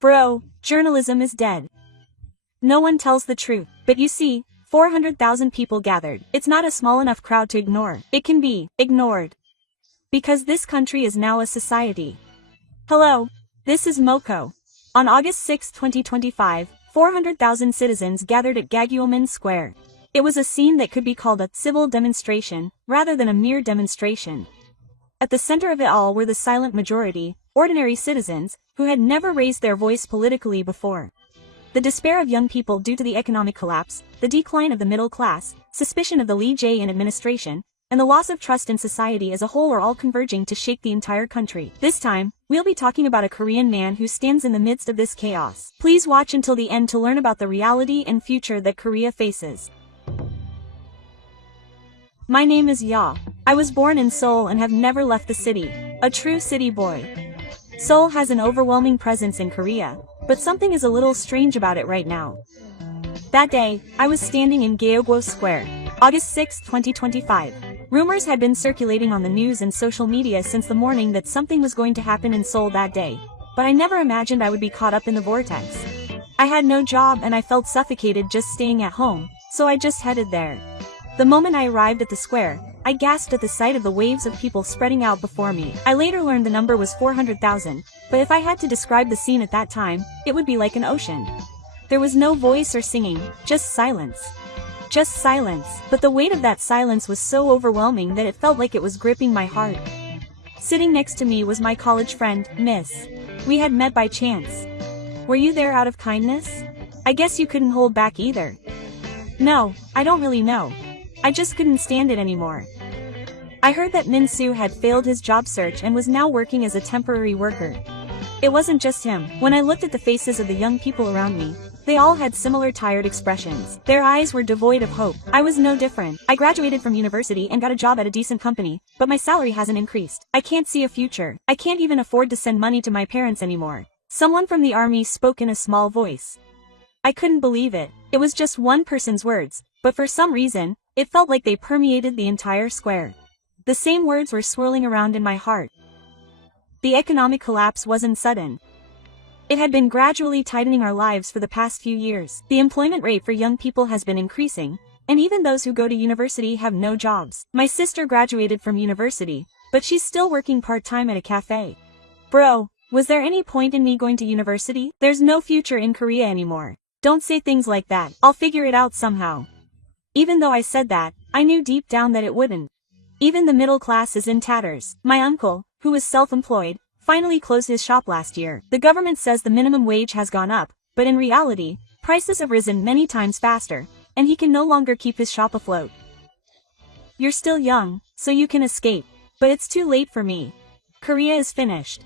Bro, journalism is dead. No one tells the truth. But you see, 400,000 people gathered. It's not a small enough crowd to ignore. It can be ignored. Because this country is now a society. Hello, this is Moko. On August 6, 2025, 400,000 citizens gathered at Gagyeolmin Square. It was a scene that could be called a civil demonstration, rather than a mere demonstration. At the center of it all were the silent majority, ordinary citizens, who had never raised their voice politically before. The despair of young people due to the economic collapse, the decline of the middle class, suspicion of the Lee Jae-in administration, and the loss of trust in society as a whole are all converging to shake the entire country. This time, we'll be talking about a Korean man who stands in the midst of this chaos. Please watch until the end to learn about the reality and future that Korea faces. My name is Ya. I was born in Seoul and have never left the city. A true city boy. Seoul has an overwhelming presence in Korea, but something is a little strange about it right now. That day, I was standing in Gyeonggo Square. August 6, 2025. Rumors had been circulating on the news and social media since the morning that something was going to happen in Seoul that day, but I never imagined I would be caught up in the vortex. I had no job and I felt suffocated just staying at home, so I just headed there. The moment I arrived at the square, I gasped at the sight of the waves of people spreading out before me. I later learned the number was 400,000, but if I had to describe the scene at that time, it would be like an ocean. There was no voice or singing, just silence. Just silence, but the weight of that silence was so overwhelming that it felt like it was gripping my heart. Sitting next to me was my college friend, Miss. We had met by chance. Were you there out of kindness? I guess you couldn't hold back either. No, I don't really know. I just couldn't stand it anymore. I heard that Min Soo had failed his job search and was now working as a temporary worker. It wasn't just him. When I looked at the faces of the young people around me, they all had similar tired expressions. Their eyes were devoid of hope. I was no different. I graduated from university and got a job at a decent company, but my salary hasn't increased. I can't see a future. I can't even afford to send money to my parents anymore. Someone from the army spoke in a small voice. I couldn't believe it. It was just one person's words, but for some reason, it felt like they permeated the entire square. The same words were swirling around in my heart. The economic collapse wasn't sudden. It had been gradually tightening our lives for the past few years. The employment rate for young people has been increasing, and even those who go to university have no jobs. My sister graduated from university, but she's still working part-time at a cafe. Bro, was there any point in me going to university? There's no future in Korea anymore. Don't say things like that. I'll figure it out somehow. Even though I said that, I knew deep down that it wouldn't. Even the middle class is in tatters. My uncle, who was self-employed, finally closed his shop last year. The government says the minimum wage has gone up, but in reality, prices have risen many times faster, and he can no longer keep his shop afloat. You're still young, so you can escape, but it's too late for me. Korea is finished.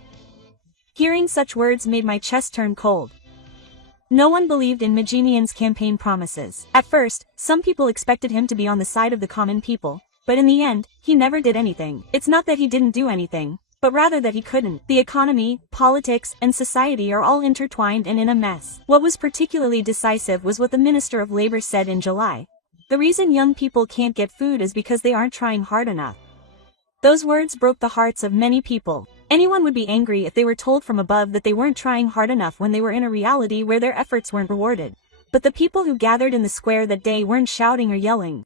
Hearing such words made my chest turn cold. No one believed in Lee Jae-min's campaign promises. At first, some people expected him to be on the side of the common people, but in the end, he never did anything. It's not that he didn't do anything, but rather that he couldn't. The economy, politics, and society are all intertwined and in a mess. What was particularly decisive was what the Minister of Labor said in July. The reason young people can't get food is because they aren't trying hard enough. Those words broke the hearts of many people. Anyone would be angry if they were told from above that they weren't trying hard enough when they were in a reality where their efforts weren't rewarded. But the people who gathered in the square that day weren't shouting or yelling.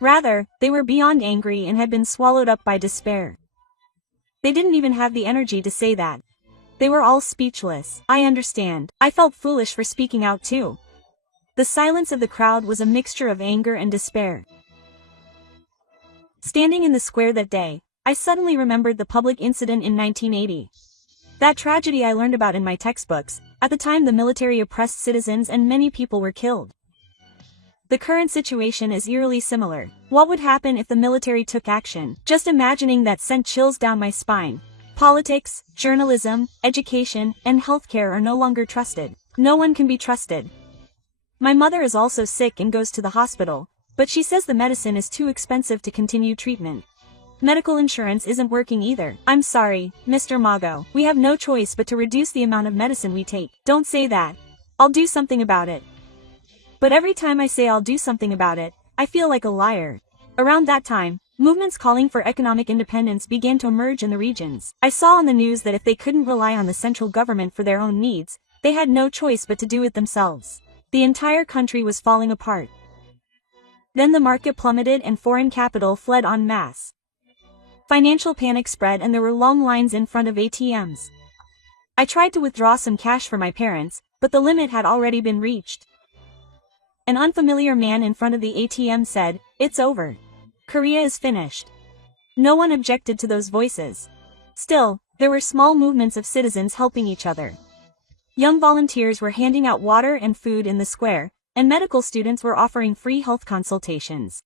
Rather, they were beyond angry and had been swallowed up by despair. They didn't even have the energy to say that. They were all speechless. I understand. I felt foolish for speaking out too. The silence of the crowd was a mixture of anger and despair. Standing in the square that day, I suddenly remembered the public incident in 1980. That tragedy I learned about in my textbooks. At the time the military oppressed citizens and many people were killed. The current situation is eerily similar. What would happen if the military took action? Just imagining that sent chills down my spine. Politics, journalism, education, and healthcare are no longer trusted. No one can be trusted. My mother is also sick and goes to the hospital, but she says the medicine is too expensive to continue treatment. Medical insurance isn't working either. I'm sorry, Mr. Mago. We have no choice but to reduce the amount of medicine we take. Don't say that. I'll do something about it. But every time I say I'll do something about it, I feel like a liar. Around that time, movements calling for economic independence began to emerge in the regions. I saw on the news that if they couldn't rely on the central government for their own needs, They had no choice but to do it themselves. The entire country was falling apart. Then the market plummeted and foreign capital fled en masse. Financial panic spread and there were long lines in front of ATMs. I tried to withdraw some cash for my parents, but the limit had already been reached. An unfamiliar man in front of the ATM said, "It's over. Korea is finished." No one objected to those voices. Still, there were small movements of citizens helping each other. Young volunteers were handing out water and food in the square, and medical students were offering free health consultations.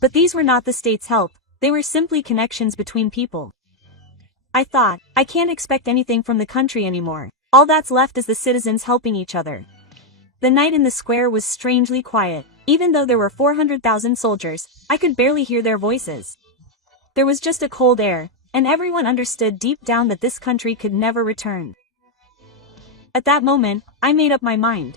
But these were not the state's help, they were simply connections between people. I thought, I can't expect anything from the country anymore. All that's left is the citizens helping each other. The night in the square was strangely quiet. Even though there were 400,000 soldiers, I could barely hear their voices. There was just a cold air, and everyone understood deep down that this country could never return. At that moment, I made up my mind.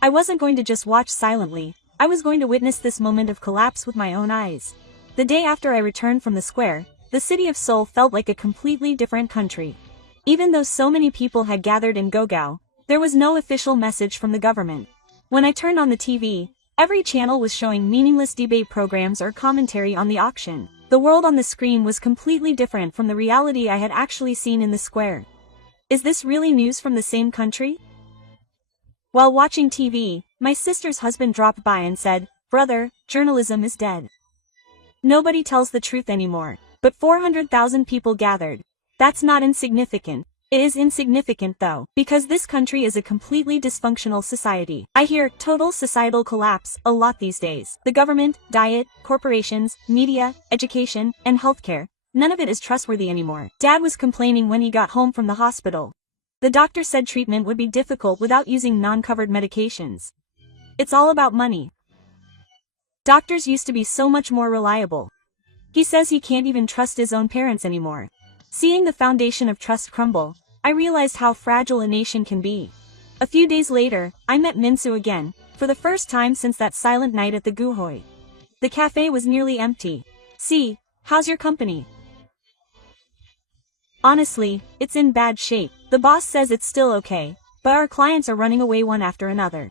I wasn't going to just watch silently, I was going to witness this moment of collapse with my own eyes. The day after I returned from the square, the city of Seoul felt like a completely different country. Even though so many people had gathered in Gogao, there was no official message from the government. When I turned on the TV, every channel was showing meaningless debate programs or commentary on the auction. The world on the screen was completely different from the reality I had actually seen in the square. Is this really news from the same country? While watching TV, my sister's husband dropped by and said, "Brother, journalism is dead. Nobody tells the truth anymore." But 400,000 people gathered. That's not insignificant. It is insignificant though, because this country is a completely dysfunctional society. I hear total societal collapse a lot these days. The government, diet, corporations, media, education, and healthcare, none of it is trustworthy anymore. Dad was complaining when he got home from the hospital. The doctor said treatment would be difficult without using non-covered medications. It's all about money. Doctors used to be so much more reliable. He says he can't even trust his own parents anymore. Seeing the foundation of trust crumble, I realized how fragile a nation can be. A few days later, I met Minsu again, for the first time since that silent night at the Guhoi. The cafe was nearly empty. "See, how's your company?" "Honestly, it's in bad shape. The boss says it's still okay, but our clients are running away one after another.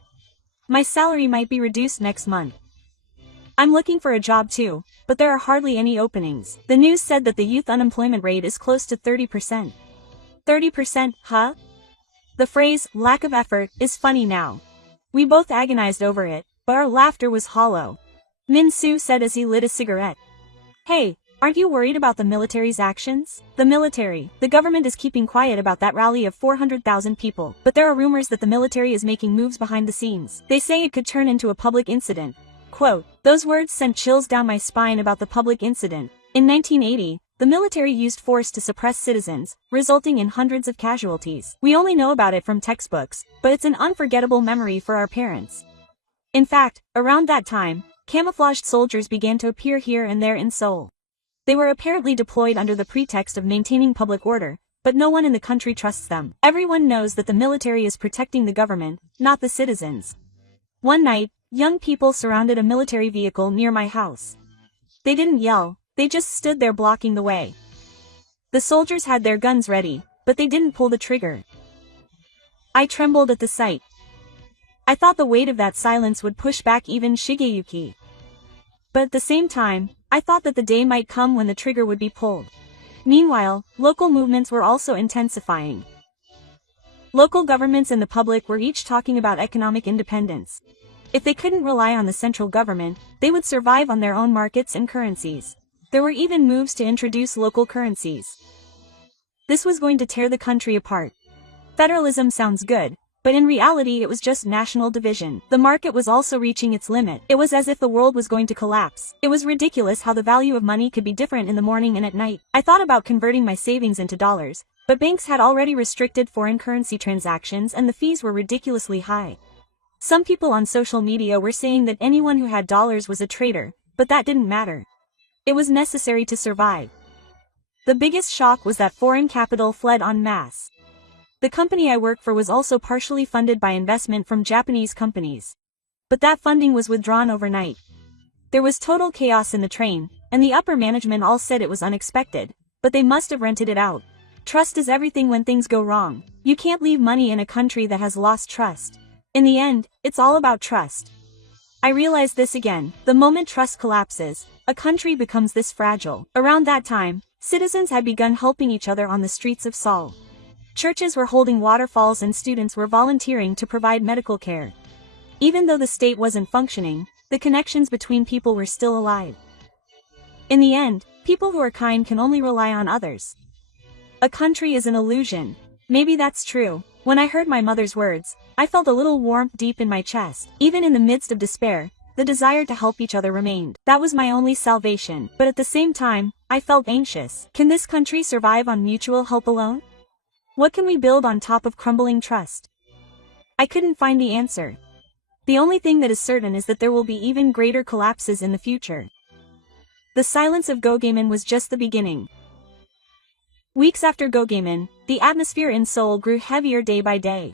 My salary might be reduced next month. I'm looking for a job too, but there are hardly any openings." The news said that the youth unemployment rate is close to 30%. 30%, huh? The phrase, lack of effort, is funny now. We both agonized over it, but our laughter was hollow. Min-soo said as he lit a cigarette. "Hey, aren't you worried about the military's actions?" The government is keeping quiet about that rally of 400,000 people, but there are rumors that the military is making moves behind the scenes. They say it could turn into a public incident. Quote, those words sent chills down my spine about the public incident. In 1980, the military used force to suppress citizens, resulting in hundreds of casualties. We only know about it from textbooks, but it's an unforgettable memory for our parents. In fact, around that time, camouflaged soldiers began to appear here and there in Seoul. They were apparently deployed under the pretext of maintaining public order, but no one in the country trusts them. Everyone knows that the military is protecting the government, not the citizens. One night, young people surrounded a military vehicle near my house. They didn't yell, they just stood there blocking the way. The soldiers had their guns ready, but they didn't pull the trigger. I trembled at the sight. I thought the weight of that silence would push back even Shigeyuki. But at the same time, I thought that the day might come when the trigger would be pulled. Meanwhile, local movements were also intensifying. Local governments and the public were each talking about economic independence. If they couldn't rely on the central government, they would survive on their own markets and currencies. There were even moves to introduce local currencies. This was going to tear the country apart. Federalism sounds good, but in reality it was just national division. The market was also reaching its limit. It was as if the world was going to collapse. It was ridiculous how the value of money could be different in the morning and at night. I thought about converting my savings into dollars, but banks had already restricted foreign currency transactions and the fees were ridiculously high. Some people on social media were saying that anyone who had dollars was a traitor, but that didn't matter. It was necessary to survive. The biggest shock was that foreign capital fled en masse. The company I work for was also partially funded by investment from Japanese companies. But that funding was withdrawn overnight. There was total chaos in the train, and the upper management all said it was unexpected, but they must have rented it out. Trust is everything when things go wrong. You can't leave money in a country that has lost trust. In the end, it's all about trust. I realized this again. The moment trust collapses, a country becomes this fragile. Around that time, citizens had begun helping each other on the streets of Seoul. Churches were holding waterfalls and students were volunteering to provide medical care. Even though the state wasn't functioning, the connections between people were still alive. In the end, people who are kind can only rely on others. A country is an illusion. Maybe that's true. When I heard my mother's words, I felt a little warmth deep in my chest. Even in the midst of despair, the desire to help each other remained. That was my only salvation. But at the same time, I felt anxious. Can this country survive on mutual help alone? What can we build on top of crumbling trust? I couldn't find the answer. The only thing that is certain is that there will be even greater collapses in the future. The silence of Gogaemin was just the beginning. Weeks after Gogaemin, the atmosphere in Seoul grew heavier day by day.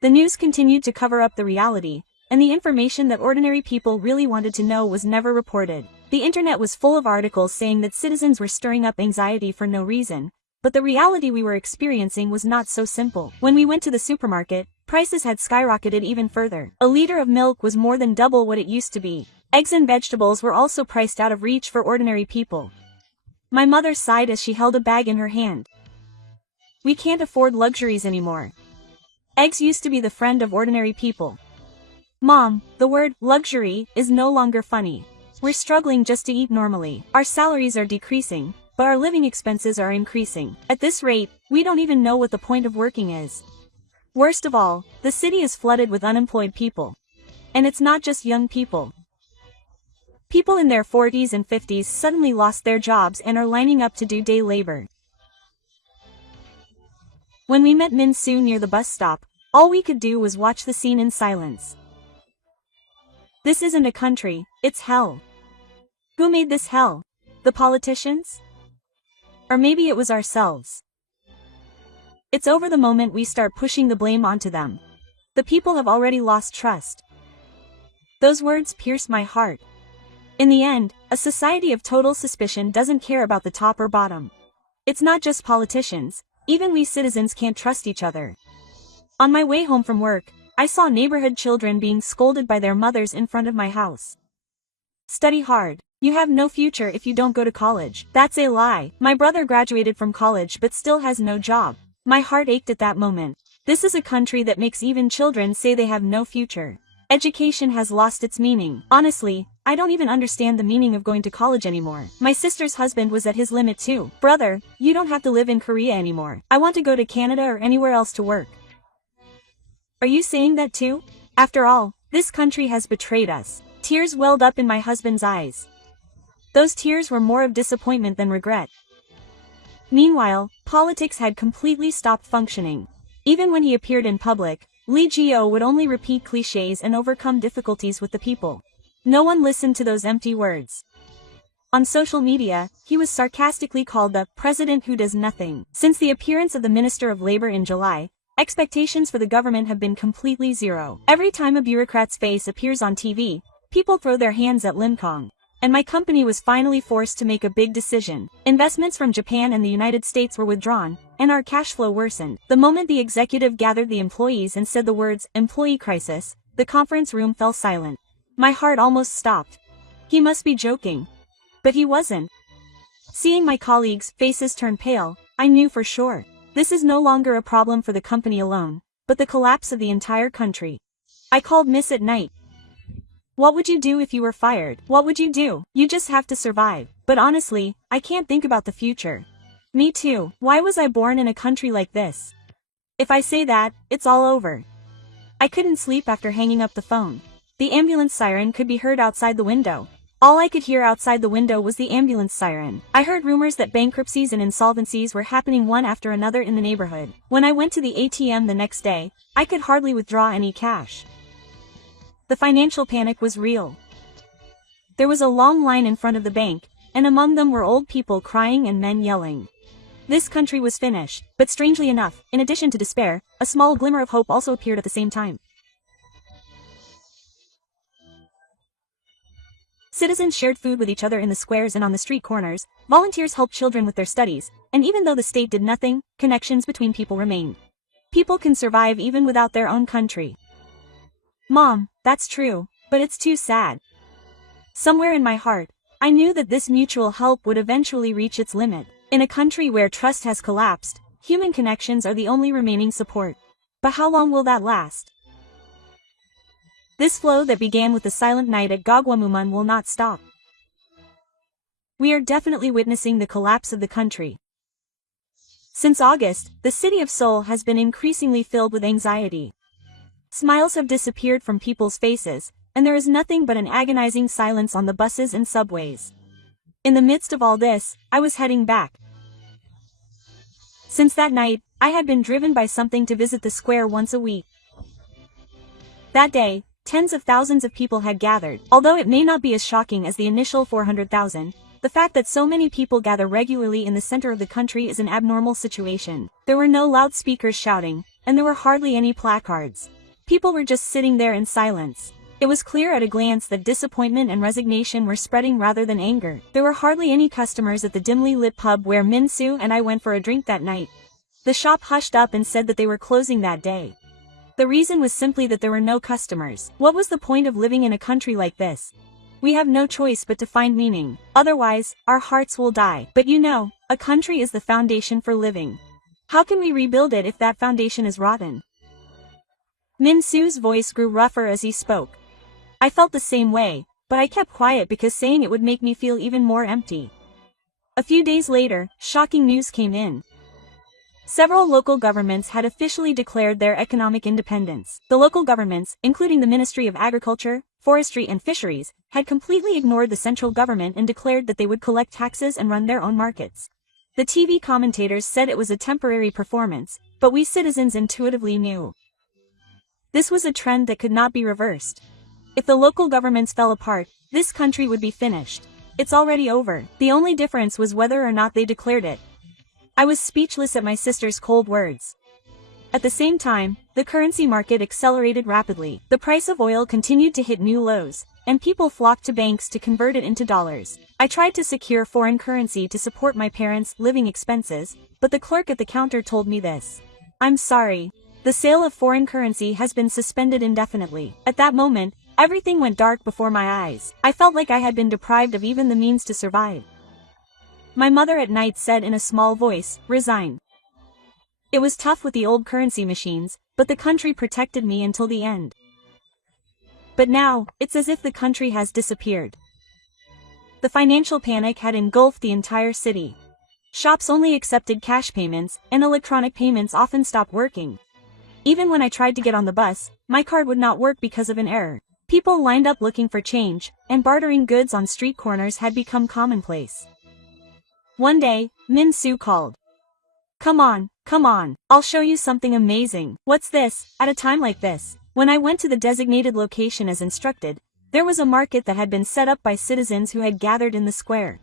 The news continued to cover up the reality, and the information that ordinary people really wanted to know was never reported. The internet was full of articles saying that citizens were stirring up anxiety for no reason, but the reality we were experiencing was not so simple. When we went to the supermarket, prices had skyrocketed even further. A liter of milk was more than double what it used to be. Eggs and vegetables were also priced out of reach for ordinary people. My mother sighed as she held a bag in her hand. We can't afford luxuries anymore. Eggs used to be the friend of ordinary people. Mom, the word luxury is no longer funny. We're struggling just to eat normally. Our salaries are decreasing, but our living expenses are increasing. At this rate, we don't even know what the point of working is. Worst of all, the city is flooded with unemployed people. And it's not just young people. People in their 40s and 50s suddenly lost their jobs and are lining up to do day labor. When we met Min Soo near the bus stop, all we could do was watch the scene in silence. This isn't a country, it's hell. Who made this hell? The politicians? Or maybe it was ourselves. It's over the moment we start pushing the blame onto them. The people have already lost trust. Those words pierce my heart. In the end, a society of total suspicion doesn't care about the top or bottom. It's not just politicians, even we citizens can't trust each other. On my way home from work, I saw neighborhood children being scolded by their mothers in front of my house. Study hard. You have no future if you don't go to college. That's a lie. My brother graduated from college but still has no job. My heart ached at that moment. This is a country that makes even children say they have no future. Education has lost its meaning. Honestly, I don't even understand the meaning of going to college anymore. My sister's husband was at his limit too. Brother, you don't have to live in Korea anymore. I want to go to Canada or anywhere else to work. Are you saying that too? After all, this country has betrayed us. Tears welled up in my husband's eyes. Those tears were more of disappointment than regret. Meanwhile, politics had completely stopped functioning. Even when he appeared in public, Lee Ji-oh would only repeat cliches and overcome difficulties with the people. No one listened to those empty words. On social media, he was sarcastically called the president who does nothing. Since the appearance of the Minister of Labor in July, expectations for the government have been completely zero. Every time a bureaucrat's face appears on TV, people throw their hands at Lim Kong. And my company was finally forced to make a big decision. Investments from Japan and the United States were withdrawn, and our cash flow worsened. The moment the executive gathered the employees and said the words, employee crisis, the conference room fell silent. My heart almost stopped. He must be joking. But he wasn't. Seeing my colleagues' faces turn pale, I knew for sure. This is no longer a problem for the company alone, but the collapse of the entire country. I called Miss at night. What would you do if you were fired? What would you do? You just have to survive. But honestly, I can't think about the future. Me too. Why was I born in a country like this? If I say that, it's all over. I couldn't sleep after hanging up the phone. The ambulance siren could be heard outside the window. All I could hear outside the window was the ambulance siren. I heard rumors that bankruptcies and insolvencies were happening one after another in the neighborhood. When I went to the ATM the next day, I could hardly withdraw any cash. The financial panic was real. There was a long line in front of the bank, and among them were old people crying and men yelling. This country was finished, but strangely enough, in addition to despair, a small glimmer of hope also appeared at the same time. Citizens shared food with each other in the squares and on the street corners, volunteers helped children with their studies, and even though the state did nothing, connections between people remained. People can survive even without their own country. Mom, that's true, but it's too sad. Somewhere in my heart, I knew that this mutual help would eventually reach its limit. In a country where trust has collapsed, human connections are the only remaining support. But how long will that last? This flow that began with the silent night at Gagwamumun will not stop. We are definitely witnessing the collapse of the country. Since August, the city of Seoul has been increasingly filled with anxiety. Smiles have disappeared from people's faces, and there is nothing but an agonizing silence on the buses and subways. In the midst of all this, I was heading back. Since that night, I had been driven by something to visit the square once a week. That day, tens of thousands of people had gathered. Although it may not be as shocking as the initial 400,000, the fact that so many people gather regularly in the center of the country is an abnormal situation. There were no loudspeakers shouting, and there were hardly any placards. People were just sitting there in silence. It was clear at a glance that disappointment and resignation were spreading rather than anger. There were hardly any customers at the dimly lit pub where Min-soo and I went for a drink that night. The shop hushed up and said that they were closing that day. The reason was simply that there were no customers. What was the point of living in a country like this? We have no choice but to find meaning. Otherwise, our hearts will die. But you know, a country is the foundation for living. How can we rebuild it if that foundation is rotten? Min-soo's voice grew rougher as he spoke. I felt the same way, but I kept quiet because saying it would make me feel even more empty. A few days later, shocking news came in. Several local governments had officially declared their economic independence. The local governments, including the Ministry of Agriculture, Forestry and Fisheries, had completely ignored the central government and declared that they would collect taxes and run their own markets. The TV commentators said it was a temporary performance, but we citizens intuitively knew. This was a trend that could not be reversed. If the local governments fell apart, this country would be finished. It's already over. The only difference was whether or not they declared it. I was speechless at my sister's cold words. At the same time, the currency market accelerated rapidly. The price of oil continued to hit new lows, and people flocked to banks to convert it into dollars. I tried to secure foreign currency to support my parents' living expenses, but the clerk at the counter told me this. I'm sorry. The sale of foreign currency has been suspended indefinitely. At that moment, everything went dark before my eyes. I felt like I had been deprived of even the means to survive. My mother at night said in a small voice, resign. It was tough with the old currency machines, but the country protected me until the end. But now, it's as if the country has disappeared. The financial panic had engulfed the entire city. Shops only accepted cash payments, and electronic payments often stopped working. Even when I tried to get on the bus, my card would not work because of an error. People lined up looking for change, and bartering goods on street corners had become commonplace. One day, Min-soo called. Come on, I'll show you something amazing. What's this? At a time like this, when I went to the designated location as instructed, there was a market that had been set up by citizens who had gathered in the square.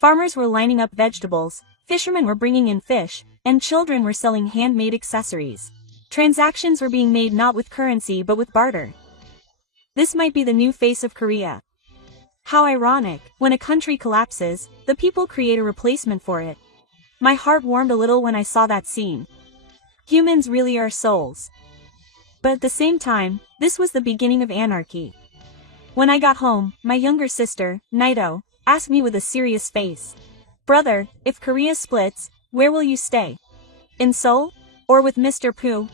Farmers were lining up vegetables, fishermen were bringing in fish, and children were selling handmade accessories. Transactions were being made not with currency but with barter. This might be the new face of Korea. How ironic. When a country collapses, the people create a replacement for it. My heart warmed a little when I saw that scene. Humans really are souls. But at the same time, this was the beginning of anarchy. When I got home, my younger sister, Naito, asked me with a serious face. Brother, if Korea splits, where will you stay? In Seoul? Or with Mr. Pooh?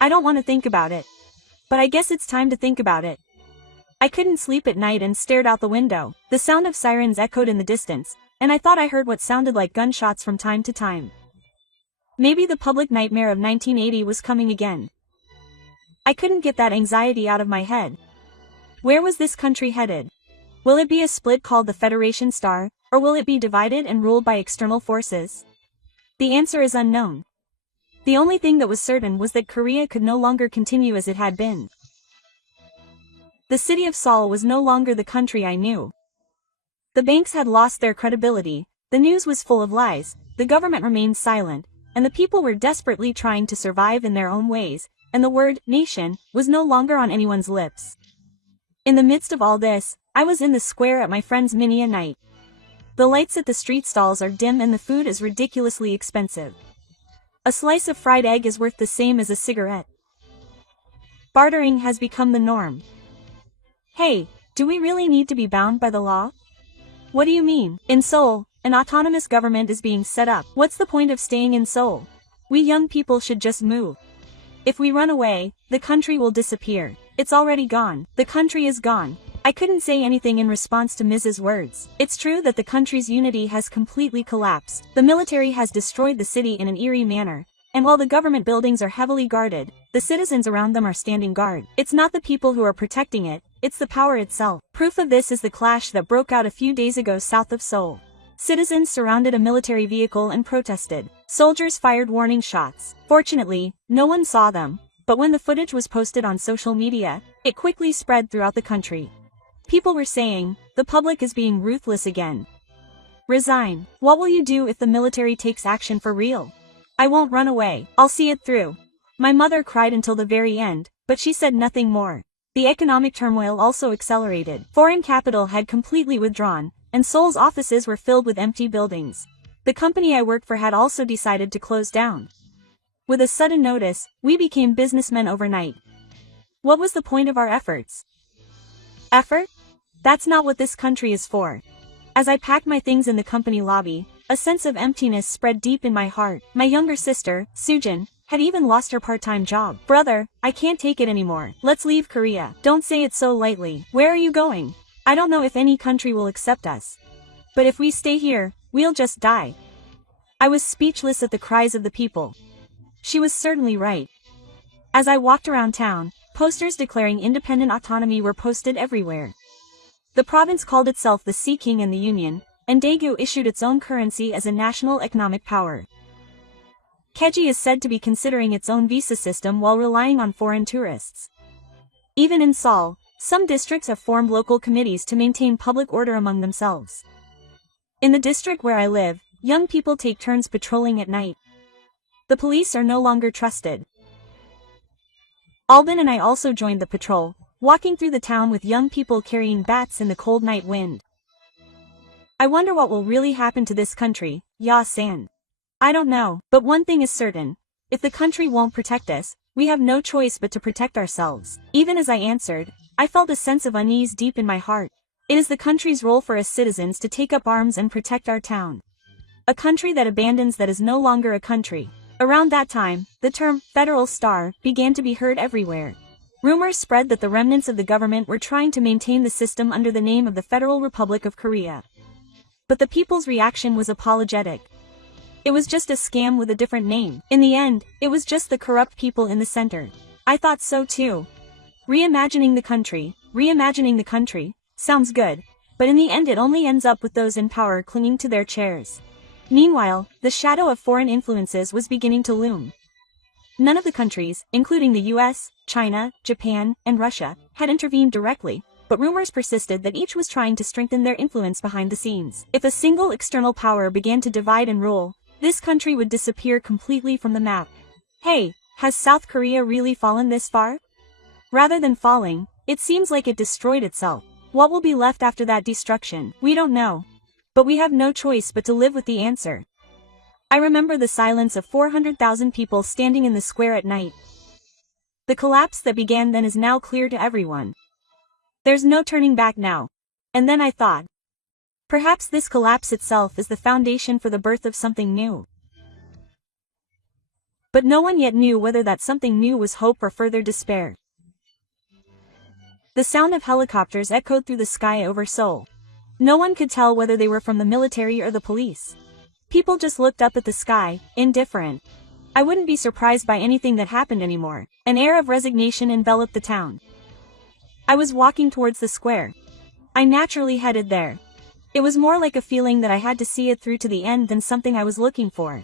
I don't want to think about it. But I guess it's time to think about it. I couldn't sleep at night and stared out the window. The sound of sirens echoed in the distance, and I thought I heard what sounded like gunshots from time to time. Maybe the public nightmare of 1980 was coming again. I couldn't get that anxiety out of my head. Where was this country headed? Will it be a split called the Federation Star, or will it be divided and ruled by external forces? The answer is unknown. The only thing that was certain was that Korea could no longer continue as it had been. The city of Seoul was no longer the country I knew. The banks had lost their credibility, the news was full of lies, the government remained silent, and the people were desperately trying to survive in their own ways, and the word, nation, was no longer on anyone's lips. In the midst of all this, I was in the square at my friend's Minya night. The lights at the street stalls are dim and the food is ridiculously expensive. A slice of fried egg is worth the same as a cigarette. Bartering has become the norm. Hey, do we really need to be bound by the law? What do you mean? In Seoul, an autonomous government is being set up. What's the point of staying in Seoul? We young people should just move. If we run away, the country will disappear. It's already gone. The country is gone. I couldn't say anything in response to Mrs. words. It's true that the country's unity has completely collapsed. The military has destroyed the city in an eerie manner. And while the government buildings are heavily guarded, the citizens around them are standing guard. It's not the people who are protecting it, it's the power itself. Proof of this is the clash that broke out a few days ago south of Seoul. Citizens surrounded a military vehicle and protested. Soldiers fired warning shots. Fortunately, no one saw them, but when the footage was posted on social media, it quickly spread throughout the country. People were saying, the public is being ruthless again. Resign. What will you do if the military takes action for real? I won't run away. I'll see it through. My mother cried until the very end, but she said nothing more. The economic turmoil also accelerated. Foreign capital had completely withdrawn, and Seoul's offices were filled with empty buildings. The company I worked for had also decided to close down. With a sudden notice, we became businessmen overnight. What was the point of our efforts? Effort? That's not what this country is for. As I packed my things in the company lobby, a sense of emptiness spread deep in my heart. My younger sister, Sujin, had even lost her part-time job. Brother, I can't take it anymore. Let's leave Korea. Don't say it so lightly. Where are you going? I don't know if any country will accept us. But if we stay here, we'll just die. I was speechless at the cries of the people. She was certainly right. As I walked around town, posters declaring independent autonomy were posted everywhere. The province called itself the Sea King and the Union, and Daegu issued its own currency as a national economic power. Keji is said to be considering its own visa system while relying on foreign tourists. Even in Seoul, some districts have formed local committees to maintain public order among themselves. In the district where I live, young people take turns patrolling at night. The police are no longer trusted. Albin and I also joined the patrol, walking through the town with young people carrying bats in the cold night wind. I wonder what will really happen to this country, Ya-san. I don't know, but one thing is certain. If the country won't protect us, we have no choice but to protect ourselves. Even as I answered, I felt a sense of unease deep in my heart. It is the country's role for us citizens to take up arms and protect our town. A country that abandons that is no longer a country. Around that time, the term Federal Star began to be heard everywhere. Rumors spread that the remnants of the government were trying to maintain the system under the name of the Federal Republic of Korea. But the people's reaction was apologetic. It was just a scam with a different name. In the end, it was just the corrupt people in the center. I thought so too. Reimagining the country, sounds good, but in the end it only ends up with those in power clinging to their chairs. Meanwhile, the shadow of foreign influences was beginning to loom. None of the countries, including the US, China, Japan, and Russia, had intervened directly, but rumors persisted that each was trying to strengthen their influence behind the scenes. If a single external power began to divide and rule, this country would disappear completely from the map. Hey, has South Korea really fallen this far? Rather than falling, it seems like it destroyed itself. What will be left after that destruction? We don't know. But we have no choice but to live with the answer. I remember the silence of 400,000 people standing in the square at night. The collapse that began then is now clear to everyone. There's no turning back now. And then I thought, perhaps this collapse itself is the foundation for the birth of something new. But no one yet knew whether that something new was hope or further despair. The sound of helicopters echoed through the sky over Seoul. No one could tell whether they were from the military or the police. People just looked up at the sky, indifferent. I wouldn't be surprised by anything that happened anymore. An air of resignation enveloped the town. I was walking towards the square. I naturally headed there. It was more like a feeling that I had to see it through to the end than something I was looking for.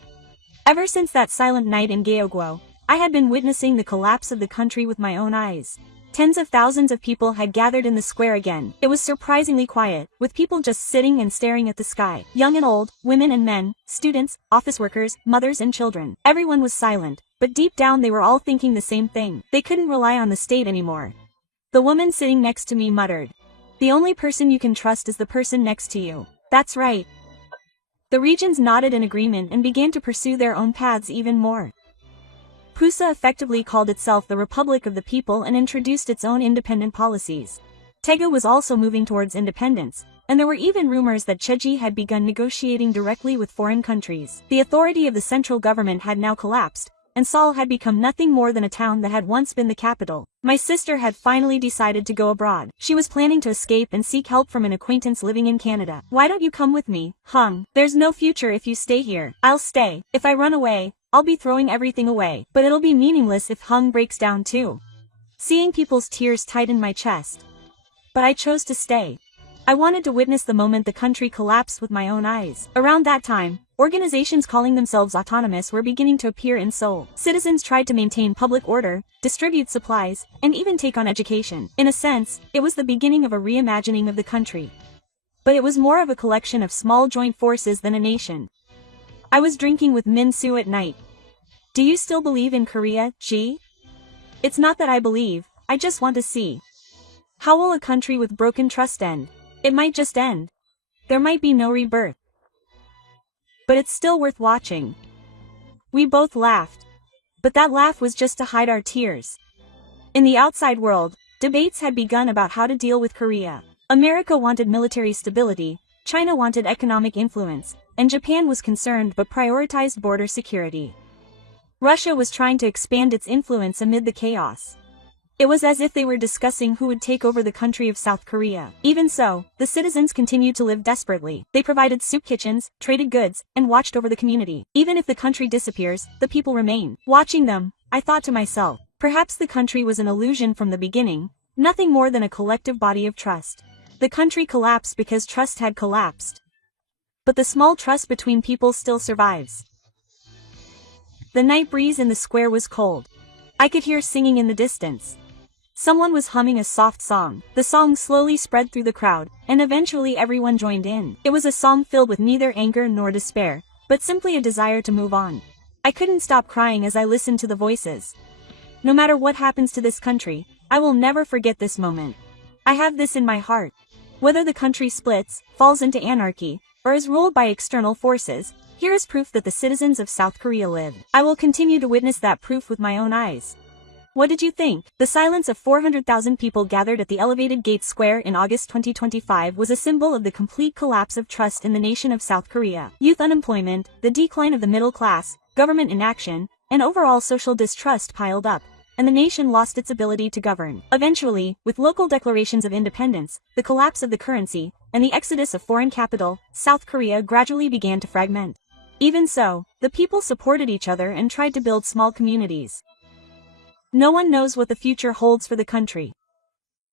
Ever since that silent night in Gyeonggu, I had been witnessing the collapse of the country with my own eyes. Tens of thousands of people had gathered in the square again. It was surprisingly quiet, with people just sitting and staring at the sky. Young and old, women and men, students, office workers, mothers and children. Everyone was silent, but deep down they were all thinking the same thing. They couldn't rely on the state anymore. The woman sitting next to me muttered, "The only person you can trust is the person next to you." That's right. The regions nodded in agreement and began to pursue their own paths even more. Pusa effectively called itself the Republic of the People and introduced its own independent policies. Tega was also moving towards independence, and there were even rumors that Cheji had begun negotiating directly with foreign countries. The authority of the central government had now collapsed, and Seoul had become nothing more than a town that had once been the capital. My sister had finally decided to go abroad. She was planning to escape and seek help from an acquaintance living in Canada. "Why don't you come with me, Hung? There's no future if you stay here." "I'll stay. If I run away, I'll be throwing everything away. But it'll be meaningless if Hung breaks down too." Seeing people's tears tightened my chest. But I chose to stay. I wanted to witness the moment the country collapsed with my own eyes. Around that time, organizations calling themselves autonomous were beginning to appear in Seoul. Citizens tried to maintain public order, distribute supplies, and even take on education. In a sense, it was the beginning of a reimagining of the country. But it was more of a collection of small joint forces than a nation. I was drinking with Min Soo at night. "Do you still believe in Korea, G?" "It's not that I believe, I just want to see. How will a country with broken trust end? It might just end. There might be no rebirth. But it's still worth watching." We both laughed. But that laugh was just to hide our tears. In the outside world, debates had begun about how to deal with Korea. America wanted military stability, China wanted economic influence, and Japan was concerned but prioritized border security. Russia was trying to expand its influence amid the chaos. It was as if they were discussing who would take over the country of South Korea. Even so, the citizens continued to live desperately. They provided soup kitchens, traded goods, and watched over the community. Even if the country disappears, the people remain. Watching them, I thought to myself, perhaps the country was an illusion from the beginning, nothing more than a collective body of trust. The country collapsed because trust had collapsed. But the small trust between people still survives. The night breeze in the square was cold. I could hear singing in the distance. Someone was humming a soft song. The song slowly spread through the crowd, and eventually everyone joined in. It was a song filled with neither anger nor despair, but simply a desire to move on. I couldn't stop crying as I listened to the voices. No matter what happens to this country, I will never forget this moment. I have this in my heart. Whether the country splits, falls into anarchy, or is ruled by external forces, here is proof that the citizens of South Korea lived. I will continue to witness that proof with my own eyes. What did you think? The silence of 400,000 people gathered at the elevated Gate Square in August 2025 was a symbol of the complete collapse of trust in the nation of South Korea. Youth unemployment, the decline of the middle class, government inaction, and overall social distrust piled up, and the nation lost its ability to govern. Eventually, with local declarations of independence, the collapse of the currency, and the exodus of foreign capital, South Korea gradually began to fragment. Even so, the people supported each other and tried to build small communities. No one knows what the future holds for the country.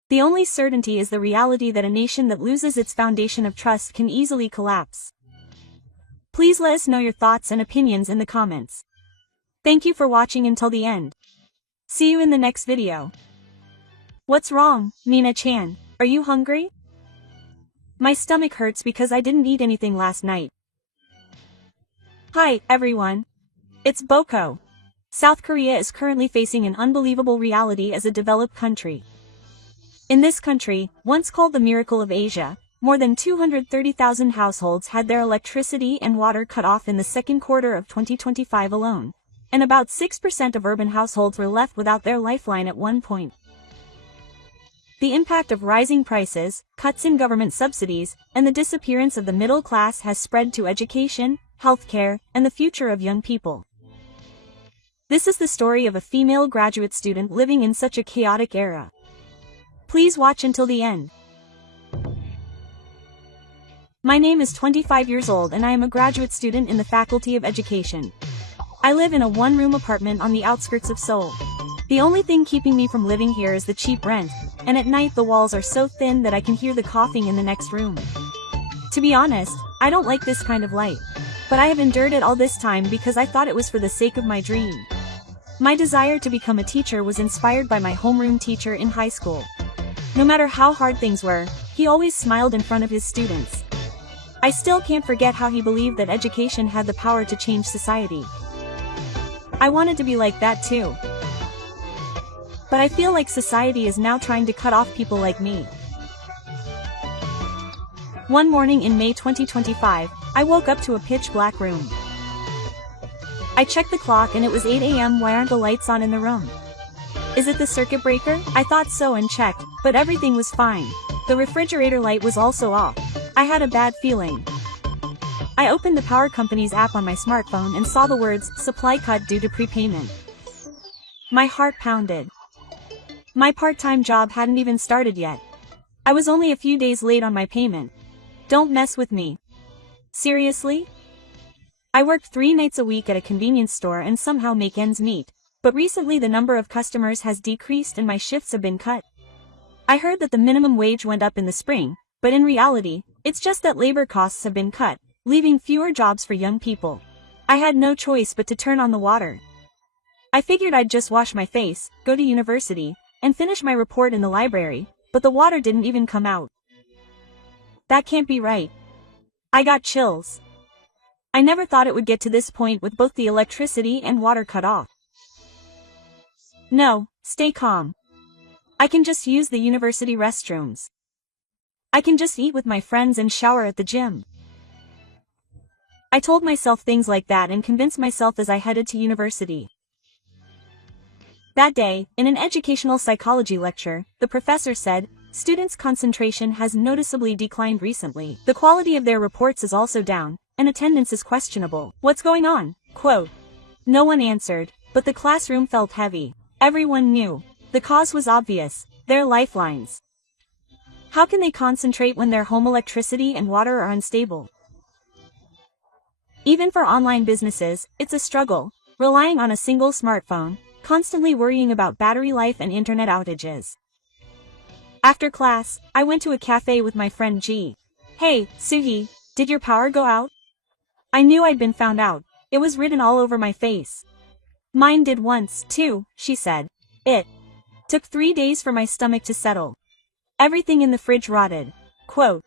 The only certainty is the reality that a nation that loses its foundation of trust can easily collapse. Please let us know your thoughts and opinions in the comments. Thank you for watching until the end. See you in the next video. What's wrong, Mina-chan? Are you hungry? My stomach hurts because I didn't eat anything last night. Hi, everyone. It's Boko. South Korea is currently facing an unbelievable reality as a developed country. In this country, once called the Miracle of Asia, more than 230,000 households had their electricity and water cut off in the second quarter of 2025 alone, and about 6% of urban households were left without their lifeline at one point. The impact of rising prices, cuts in government subsidies, and the disappearance of the middle class has spread to education, healthcare, and the future of young people. This is the story of a female graduate student living in such a chaotic era. Please watch until the end. My name is 25 years old and I am a graduate student in the Faculty of Education. I live in a one-room apartment on the outskirts of Seoul. The only thing keeping me from living here is the cheap rent, and at night the walls are so thin that I can hear the coughing in the next room. To be honest, I don't like this kind of light. But I have endured it all this time because I thought it was for the sake of my dream. My desire to become a teacher was inspired by my homeroom teacher in high school. No matter how hard things were, he always smiled in front of his students. I still can't forget how he believed that education had the power to change society. I wanted to be like that too. But I feel like society is now trying to cut off people like me. One morning in May 2025, I woke up to a pitch-black room. I checked the clock and it was 8 a.m. Why aren't the lights on in the room? Is it the circuit breaker? I thought so and checked, but everything was fine. The refrigerator light was also off. I had a bad feeling. I opened the power company's app on my smartphone and saw the words, "Supply cut due to prepayment." My heart pounded. My part-time job hadn't even started yet. I was only a few days late on my payment. Don't mess with me. Seriously? I worked 3 nights a week at a convenience store and somehow make ends meet. But recently the number of customers has decreased and my shifts have been cut. I heard that the minimum wage went up in the spring, but in reality, it's just that labor costs have been cut, leaving fewer jobs for young people. I had no choice but to turn on the water. I figured I'd just wash my face, go to university, and finish my report in the library, but the water didn't even come out. That can't be right. I got chills. I never thought it would get to this point with both the electricity and water cut off. No, stay calm. I can just use the university restrooms. I can just eat with my friends and shower at the gym. I told myself things like that and convinced myself as I headed to university. That day, in an educational psychology lecture, the professor said, "Students' concentration has noticeably declined recently. The quality of their reports is also down, and attendance is questionable. What's going on?" Quote. No one answered, but the classroom felt heavy. Everyone knew. The cause was obvious, their lifelines. How can they concentrate when their home electricity and water are unstable? Even for online businesses, it's a struggle, relying on a single smartphone, constantly worrying about battery life and internet outages. After class, I went to a cafe with my friend G. "Hey, Sugi, did your power go out?" I knew I'd been found out. It was written all over my face. "Mine did once, too," she said. "It took 3 days for my stomach to settle. Everything in the fridge rotted." Quote.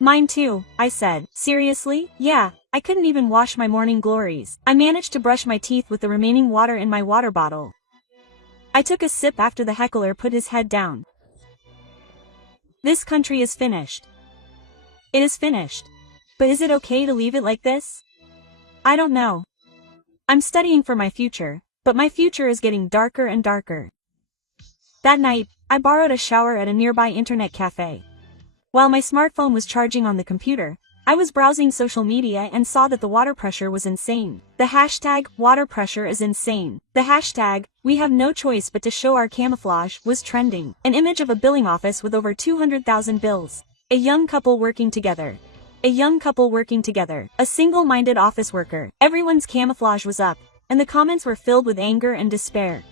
"Mine too," I said. "Seriously?" "Yeah, I couldn't even wash my morning glories. I managed to brush my teeth with the remaining water in my water bottle." I took a sip after the heckler put his head down. This country is finished. It is finished. But is it okay to leave it like this? I don't know. I'm studying for my future, but my future is getting darker and darker. That night, I borrowed a shower at a nearby internet cafe. While my smartphone was charging on the computer, I was browsing social media and saw that the water pressure was insane. The hashtag, "water pressure is insane." The hashtag, "we have no choice but to show our camouflage," was trending. An image of a billing office with over 200,000 bills. A young couple working together. A young couple working together. A single-minded office worker. Everyone's camouflage was up, and the comments were filled with anger and despair.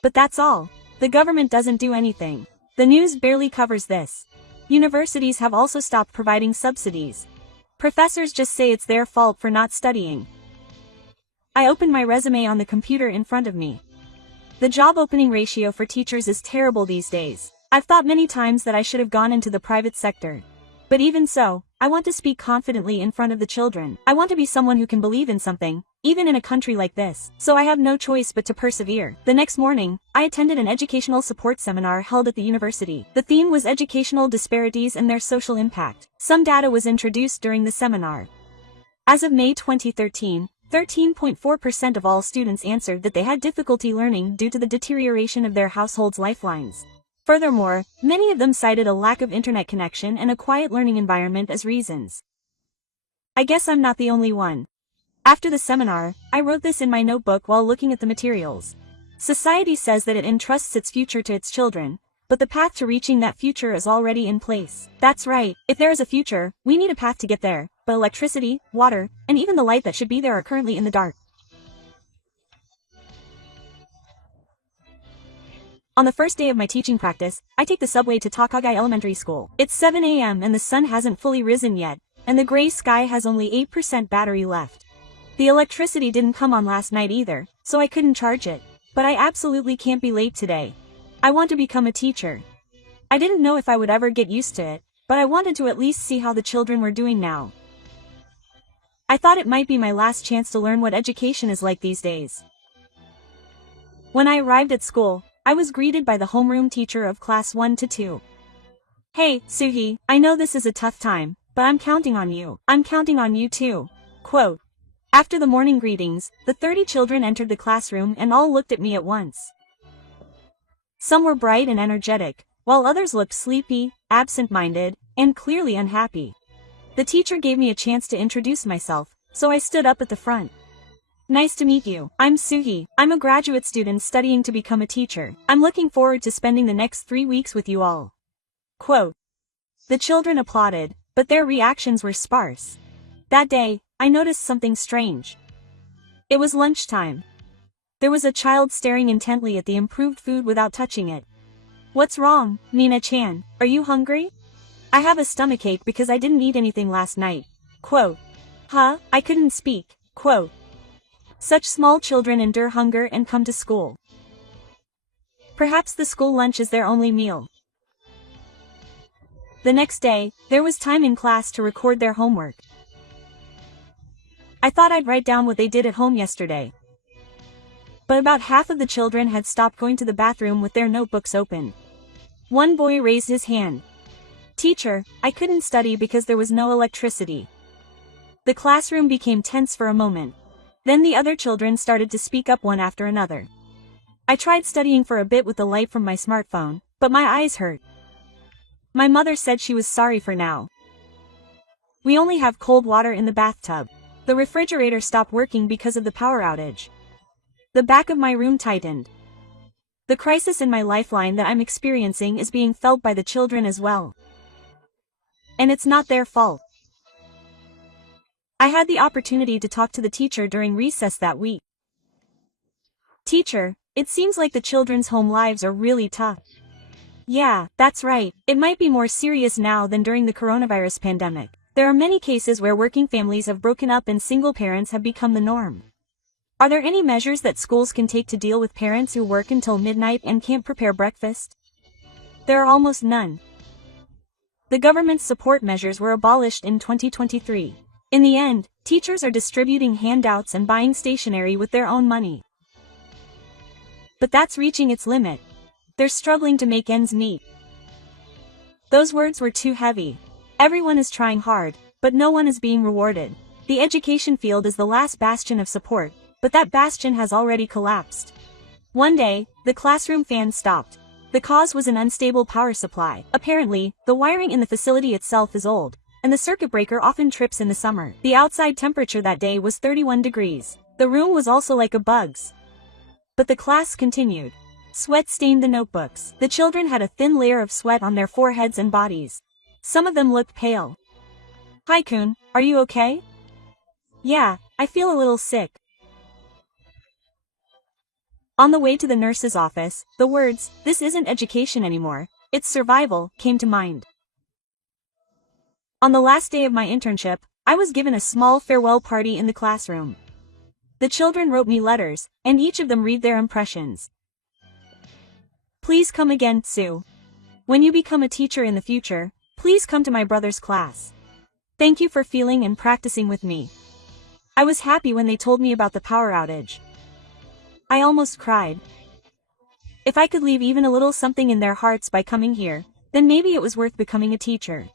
But that's all. The government doesn't do anything. The news barely covers this. Universities have also stopped providing subsidies. Professors just say it's their fault for not studying. I opened my resume on the computer in front of me. The job opening ratio for teachers is terrible these days. I've thought many times that I should have gone into the private sector. But even so, I want to speak confidently in front of the children. I want to be someone who can believe in something, even in a country like this. So I have no choice but to persevere. The next morning, I attended an educational support seminar held at the university. The theme was educational disparities and their social impact. Some data was introduced during the seminar. As of May 2013, 13.4% of all students answered that they had difficulty learning due to the deterioration of their household's lifelines. Furthermore, many of them cited a lack of internet connection and a quiet learning environment as reasons. I guess I'm not the only one. After the seminar, I wrote this in my notebook while looking at the materials. Society says that it entrusts its future to its children, but the path to reaching that future is already in place. That's right, if there is a future, we need a path to get there, but electricity, water, and even the light that should be there are currently in the dark. On the first day of my teaching practice, I take the subway to Takagai Elementary School. It's 7 a.m. and the sun hasn't fully risen yet, and the gray sky has only 8% battery left. The electricity didn't come on last night either, so I couldn't charge it. But I absolutely can't be late today. I want to become a teacher. I didn't know if I would ever get used to it, but I wanted to at least see how the children were doing now. I thought it might be my last chance to learn what education is like these days. When I arrived at school, I was greeted by the homeroom teacher of class 1 to 2. "Hey, Sugi, I know this is a tough time, but but I'm counting on you. I'm counting on you too. Quote. After the morning greetings, the 30 children entered the classroom and all looked at me at once. Some were bright and energetic, while others looked sleepy, absent-minded, and clearly unhappy. The teacher gave me a chance to introduce myself, so I stood up at the front. Nice to meet you. I'm Suhi. I'm a graduate student studying to become a teacher. I'm looking forward to spending the next 3 weeks with you all. Quote. The children applauded, but their reactions were sparse. That day, I noticed something strange. It was lunchtime. There was a child staring intently at the improved food without touching it. What's wrong, Nina-chan? Are you hungry? I have a stomachache because I didn't eat anything last night. Quote. Huh? I couldn't speak. Quote. Such small children endure hunger and come to school. Perhaps the school lunch is their only meal. The next day, there was time in class to record their homework. I thought I'd write down what they did at home yesterday. But about half of the children had stopped going to the bathroom with their notebooks open. One boy raised his hand. Teacher, I couldn't study because there was no electricity. The classroom became tense for a moment. Then the other children started to speak up one after another. I tried studying for a bit with the light from my smartphone, but my eyes hurt. My mother said she was sorry for now. We only have cold water in the bathtub. The refrigerator stopped working because of the power outage. The back of my room tightened. The crisis in my lifeline that I'm experiencing is being felt by the children as well. And it's not their fault. I had the opportunity to talk to the teacher during recess that week. Teacher, it seems like the children's home lives are really tough. Yeah, that's right. It might be more serious now than during the coronavirus pandemic. There are many cases where working families have broken up and single parents have become the norm. Are there any measures that schools can take to deal with parents who work until midnight and can't prepare breakfast? There are almost none. The government's support measures were abolished in 2023. In the end, teachers are distributing handouts and buying stationery with their own money. But that's reaching its limit. They're struggling to make ends meet. Those words were too heavy. Everyone is trying hard, but no one is being rewarded. The education field is the last bastion of support, but that bastion has already collapsed. One day, the classroom fan stopped. The cause was an unstable power supply. Apparently, the wiring in the facility itself is old, and the circuit breaker often trips in the summer. The outside temperature that day was 31 degrees. The room was also like a bug's. But the class continued. Sweat stained the notebooks. The children had a thin layer of sweat on their foreheads and bodies. Some of them looked pale. Hi-kun, are you okay? Yeah, I feel a little sick. On the way to the nurse's office, the words, "This isn't education anymore, it's survival," came to mind. On the last day of my internship, I was given a small farewell party in the classroom. The children wrote me letters, and each of them read their impressions. Please come again, Sue. When you become a teacher in the future, please come to my brother's class. Thank you for feeling and practicing with me. I was happy when they told me about the power outage. I almost cried. If I could leave even a little something in their hearts by coming here, then maybe it was worth becoming a teacher.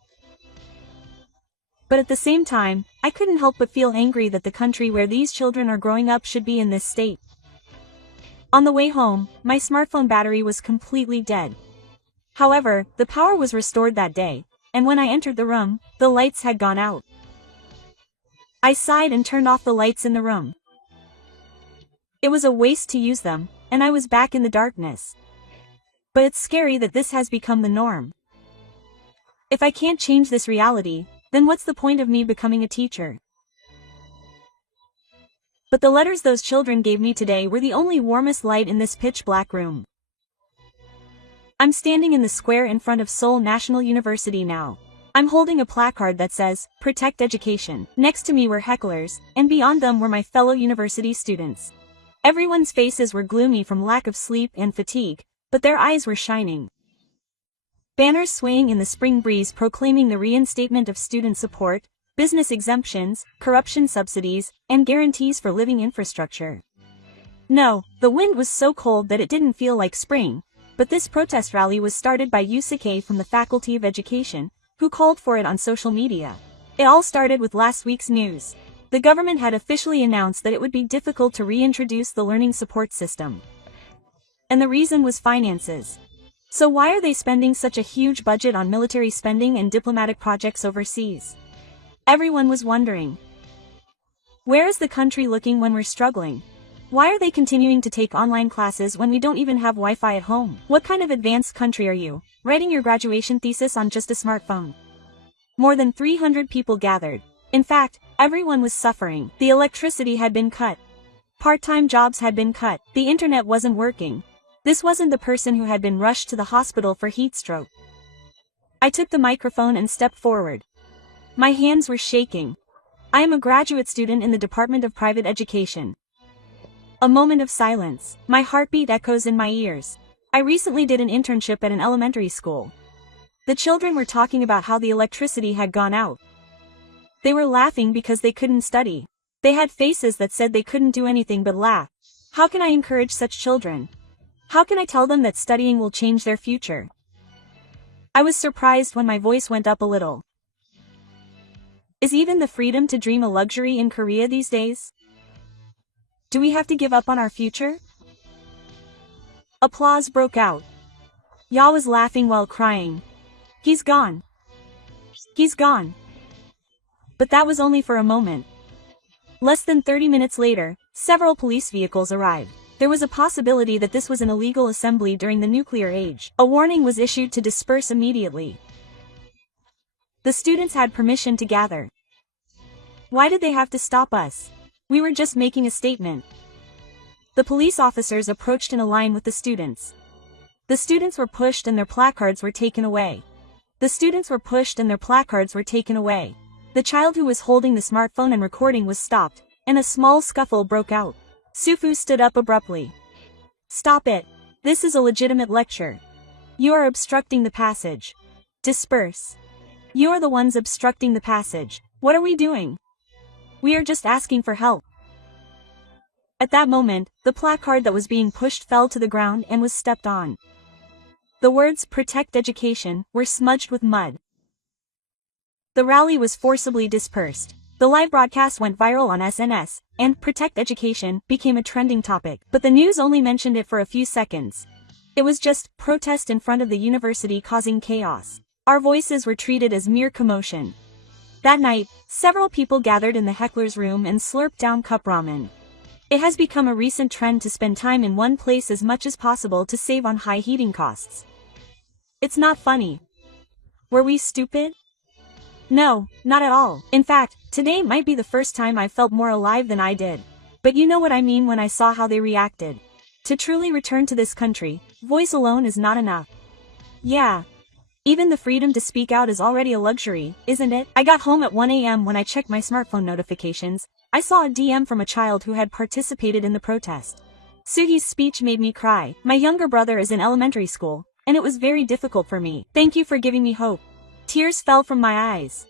But at the same time, I couldn't help but feel angry that the country where these children are growing up should be in this state. On the way home, my smartphone battery was completely dead. However, the power was restored that day, and when I entered the room, the lights had gone out. I sighed and turned off the lights in the room. It was a waste to use them, and I was back in the darkness. But it's scary that this has become the norm. If I can't change this reality, then what's the point of me becoming a teacher? But the letters those children gave me today were the only warmest light in this pitch-black room. I'm standing in the square in front of Seoul National University now. I'm holding a placard that says, "Protect Education." Next to me were hecklers, and beyond them were my fellow university students. Everyone's faces were gloomy from lack of sleep and fatigue, but their eyes were shining. Banners swaying in the spring breeze proclaiming the reinstatement of student support, business exemptions, corruption subsidies, and guarantees for living infrastructure. No, the wind was so cold that it didn't feel like spring, but this protest rally was started by Yusuke from the Faculty of Education, who called for it on social media. It all started with last week's news. The government had officially announced that it would be difficult to reintroduce the learning support system. And the reason was finances. So why are they spending such a huge budget on military spending and diplomatic projects overseas? Everyone was wondering. Where is the country looking when we're struggling? Why are they continuing to take online classes when we don't even have Wi-Fi at home? What kind of advanced country are you, writing your graduation thesis on just a smartphone? More than 300 people gathered. In fact, everyone was suffering. The electricity had been cut. Part-time jobs had been cut. The internet wasn't working. This wasn't the person who had been rushed to the hospital for heat stroke. I took the microphone and stepped forward. My hands were shaking. I am a graduate student in the Department of Private Education. A moment of silence. My heartbeat echoes in my ears. I recently did an internship at an elementary school. The children were talking about how the electricity had gone out. They were laughing because they couldn't study. They had faces that said they couldn't do anything but laugh. How can I encourage such children? How can I tell them that studying will change their future? I was surprised when my voice went up a little. Is even the freedom to dream a luxury in Korea these days? Do we have to give up on our future? Applause broke out. Ya was laughing while crying. He's gone. He's gone. But that was only for a moment. Less than 30 minutes later, several police vehicles arrived. There was a possibility that this was an illegal assembly during the nuclear age. A warning was issued to disperse immediately. The students had permission to gather. Why did they have to stop us? We were just making a statement. The police officers approached in a line with the students. The students were pushed and their placards were taken away. The students were pushed and their placards were taken away. The child who was holding the smartphone and recording was stopped, and a small scuffle broke out. Sufu stood up abruptly. Stop it. This is a legitimate lecture. You are obstructing the passage. Disperse. You are the ones obstructing the passage. What are we doing? We are just asking for help. At that moment, the placard that was being pushed fell to the ground and was stepped on. The words "Protect Education" were smudged with mud. The rally was forcibly dispersed. The live broadcast went viral on SNS, and "Protect Education" became a trending topic. But the news only mentioned it for a few seconds. It was just protest in front of the university causing chaos. Our voices were treated as mere commotion. That night, several people gathered in the heckler's room and slurped down cup ramen. It has become a recent trend to spend time in one place as much as possible to save on high heating costs. It's not funny. Were we stupid? No, not at all. In fact, today might be the first time I felt more alive than I did. But you know what I mean when I saw how they reacted. To truly return to this country, voice alone is not enough. Yeah. Even the freedom to speak out is already a luxury, isn't it? I got home at 1 a.m. when I checked my smartphone notifications. I saw a DM from a child who had participated in the protest. Sugi's speech made me cry. My younger brother is in elementary school, and it was very difficult for me. Thank you for giving me hope. Tears fell from my eyes.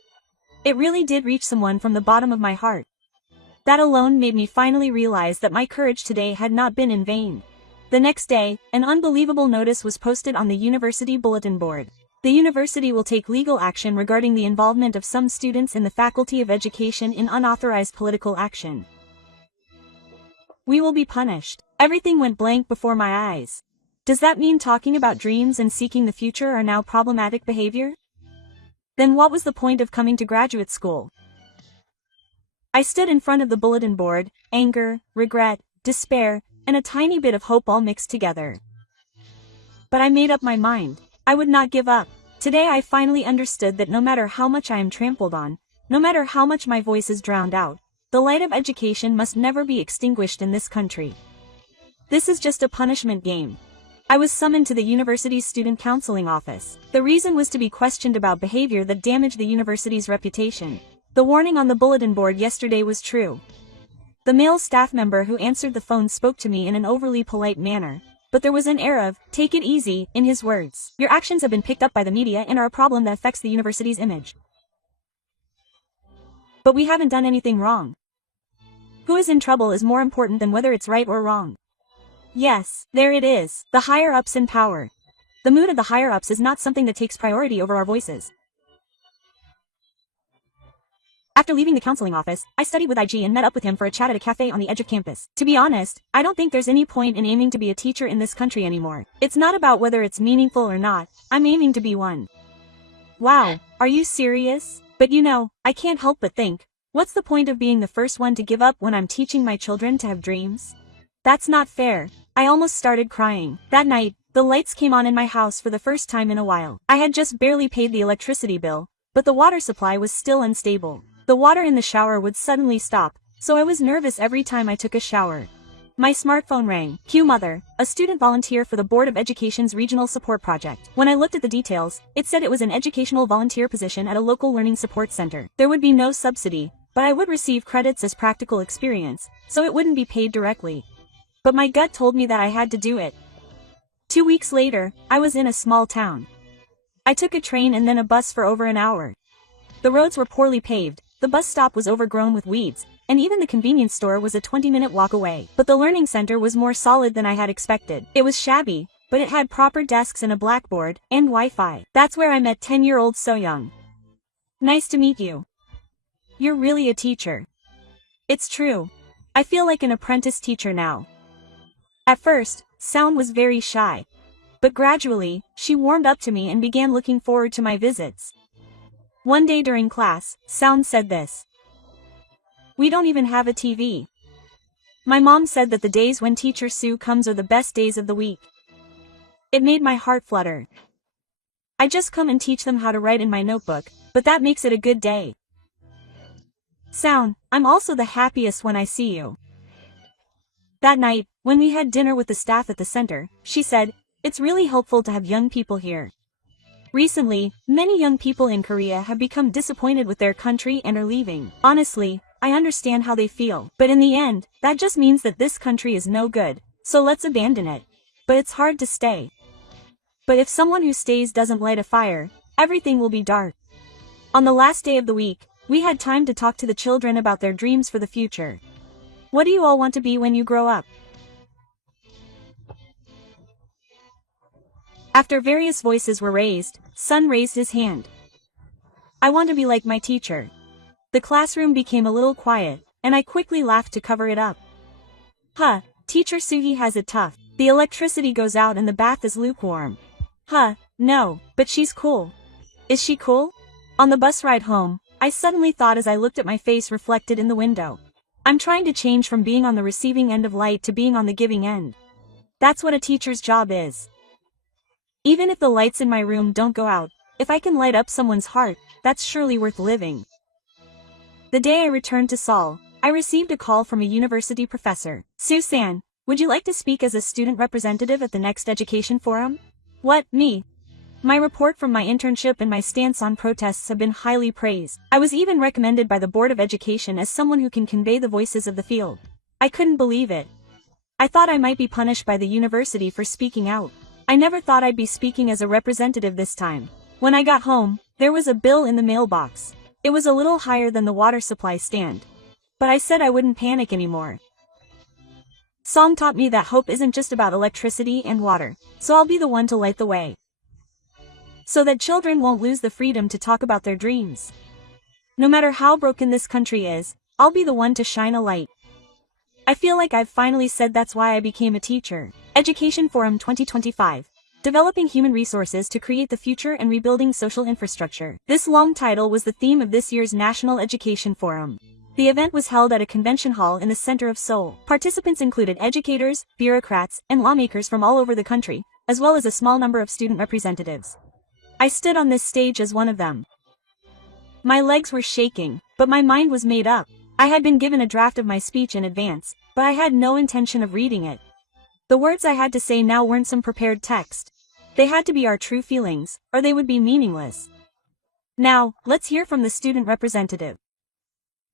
It really did reach someone from the bottom of my heart. That alone made me finally realize that my courage today had not been in vain. The next day, an unbelievable notice was posted on the university bulletin board. The university will take legal action regarding the involvement of some students in the Faculty of Education in unauthorized political action. We will be punished. Everything went blank before my eyes. Does that mean talking about dreams and seeking the future are now problematic behavior? Then what was the point of coming to graduate school? I stood in front of the bulletin board, anger, regret, despair, and a tiny bit of hope all mixed together. But I made up my mind. I would not give up. Today I finally understood that no matter how much I am trampled on, no matter how much my voice is drowned out, the light of education must never be extinguished in this country. This is just a punishment game. I was summoned to the university's student counseling office. The reason was to be questioned about behavior that damaged the university's reputation. The warning on the bulletin board yesterday was true. The male staff member who answered the phone spoke to me in an overly polite manner. But there was an air of, "Take it easy," in his words. Your actions have been picked up by the media and are a problem that affects the university's image. But we haven't done anything wrong. Who is in trouble is more important than whether it's right or wrong. Yes, there it is, the higher-ups in power. The mood of the higher-ups is not something that takes priority over our voices. After leaving the counseling office, I studied with IG and met up with him for a chat at a cafe on the edge of campus. To be honest, I don't think there's any point in aiming to be a teacher in this country anymore. It's not about whether it's meaningful or not, I'm aiming to be one. Wow, are you serious? But you know, I can't help but think, what's the point of being the first one to give up when I'm teaching my children to have dreams? That's not fair. I almost started crying. That night, the lights came on in my house for the first time in a while. I had just barely paid the electricity bill, but the water supply was still unstable. The water in the shower would suddenly stop, so I was nervous every time I took a shower. My smartphone rang. Cue mother, a student volunteer for the Board of Education's Regional Support Project. When I looked at the details, it said it was an educational volunteer position at a local learning support center. There would be no subsidy, but I would receive credits as practical experience, so it wouldn't be paid directly. But my gut told me that I had to do it. 2 weeks later, I was in a small town. I took a train and then a bus for over an hour. The roads were poorly paved, the bus stop was overgrown with weeds, and even the convenience store was a 20-minute walk away. But the learning center was more solid than I had expected. It was shabby, but it had proper desks and a blackboard, and Wi-Fi. That's where I met 10-year-old So-young. Nice to meet you. You're really a teacher. It's true. I feel like an apprentice teacher now. At first, Sound was very shy. But gradually, she warmed up to me and began looking forward to my visits. One day during class, Sound said this. We don't even have a TV. My mom said that the days when Teacher Sue comes are the best days of the week. It made my heart flutter. I just come and teach them how to write in my notebook, but that makes it a good day. Sound, I'm also the happiest when I see you. That night, when we had dinner with the staff at the center, she said, it's really helpful to have young people here. Recently, many young people in Korea have become disappointed with their country and are leaving. Honestly, I understand how they feel, but in the end, that just means that this country is no good, so let's abandon it. But it's hard to stay. But if someone who stays doesn't light a fire, everything will be dark. On the last day of the week, we had time to talk to the children about their dreams for the future. What do you all want to be when you grow up? After various voices were raised, Sun raised his hand. I want to be like my teacher. The classroom became a little quiet, and I quickly laughed to cover it up. Huh, Teacher Sugi has it tough. The electricity goes out and the bath is lukewarm. Huh, no, but she's cool. Is she cool? On the bus ride home, I suddenly thought as I looked at my face reflected in the window. I'm trying to change from being on the receiving end of light to being on the giving end. That's what a teacher's job is. Even if the lights in my room don't go out, if I can light up someone's heart, that's surely worth living. The day I returned to Seoul, I received a call from a university professor. Susan, would you like to speak as a student representative at the next education forum? What, me? My report from my internship and my stance on protests have been highly praised. I was even recommended by the Board of Education as someone who can convey the voices of the field. I couldn't believe it. I thought I might be punished by the university for speaking out. I never thought I'd be speaking as a representative this time. When I got home, there was a bill in the mailbox. It was a little higher than the water supply stand. But I said I wouldn't panic anymore. Song taught me that hope isn't just about electricity and water, so I'll be the one to light the way. So that children won't lose the freedom to talk about their dreams. No matter how broken this country is, I'll be the one to shine a light. I feel like I've finally said that's why I became a teacher. Education Forum 2025. Developing Human Resources to Create the Future and Rebuilding Social Infrastructure. This long title was the theme of this year's National Education Forum. The event was held at a convention hall in the center of Seoul. Participants included educators, bureaucrats, and lawmakers from all over the country, as well as a small number of student representatives. I stood on this stage as one of them. My legs were shaking, but my mind was made up. I had been given a draft of my speech in advance, but I had no intention of reading it. The words I had to say now weren't some prepared text. They had to be our true feelings, or they would be meaningless. Now, let's hear from the student representative.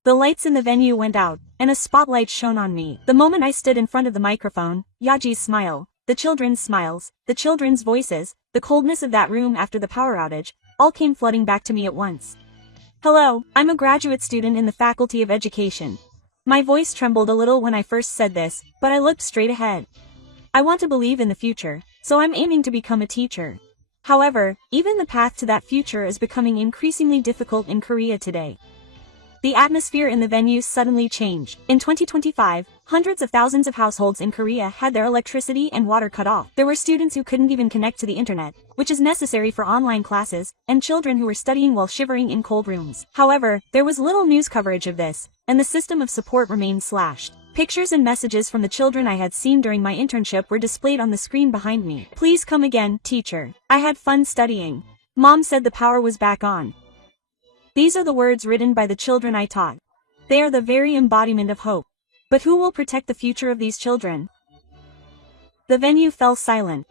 The lights in the venue went out, and a spotlight shone on me. The moment I stood in front of the microphone, Yaji's smile, the children's smiles, the children's voices, the coldness of that room after the power outage, all came flooding back to me at once. Hello, I'm a graduate student in the Faculty of Education. My voice trembled a little when I first said this, but I looked straight ahead. I want to believe in the future, so I'm aiming to become a teacher. However, even the path to that future is becoming increasingly difficult in Korea today. The atmosphere in the venue suddenly changed. In 2025, hundreds of thousands of households in Korea had their electricity and water cut off. There were students who couldn't even connect to the internet, which is necessary for online classes, and children who were studying while shivering in cold rooms. However, there was little news coverage of this, and the system of support remained slashed. Pictures and messages from the children I had seen during my internship were displayed on the screen behind me. Please come again, teacher. I had fun studying. Mom said the power was back on. These are the words written by the children I taught. They are the very embodiment of hope. But who will protect the future of these children? The venue fell silent.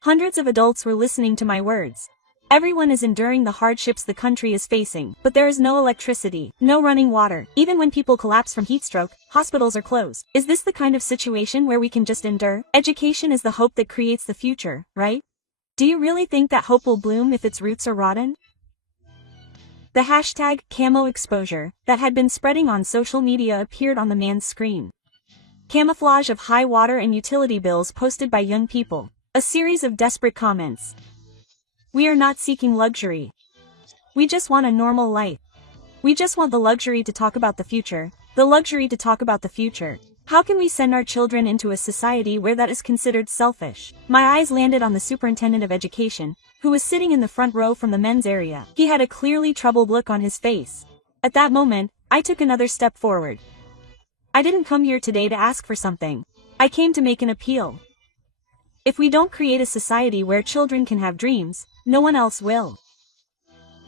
Hundreds of adults were listening to my words. Everyone is enduring the hardships the country is facing, but there is no electricity, no running water. Even when people collapse from heatstroke, hospitals are closed. Is this the kind of situation where we can just endure? Education is the hope that creates the future, right? Do you really think that hope will bloom if its roots are rotten? The hashtag camo exposure that had been spreading on social media appeared on the man's screen. Camouflage of high water and utility bills posted by young people. A series of desperate comments. We are not seeking luxury. We just want a normal life. We just want the luxury to talk about the future. The luxury to talk about the future. How can we send our children into a society where that is considered selfish? My eyes landed on the superintendent of education, who was sitting in the front row from the men's area. He had a clearly troubled look on his face. At that moment, I took another step forward. I didn't come here today to ask for something. I came to make an appeal. If we don't create a society where children can have dreams, no one else will.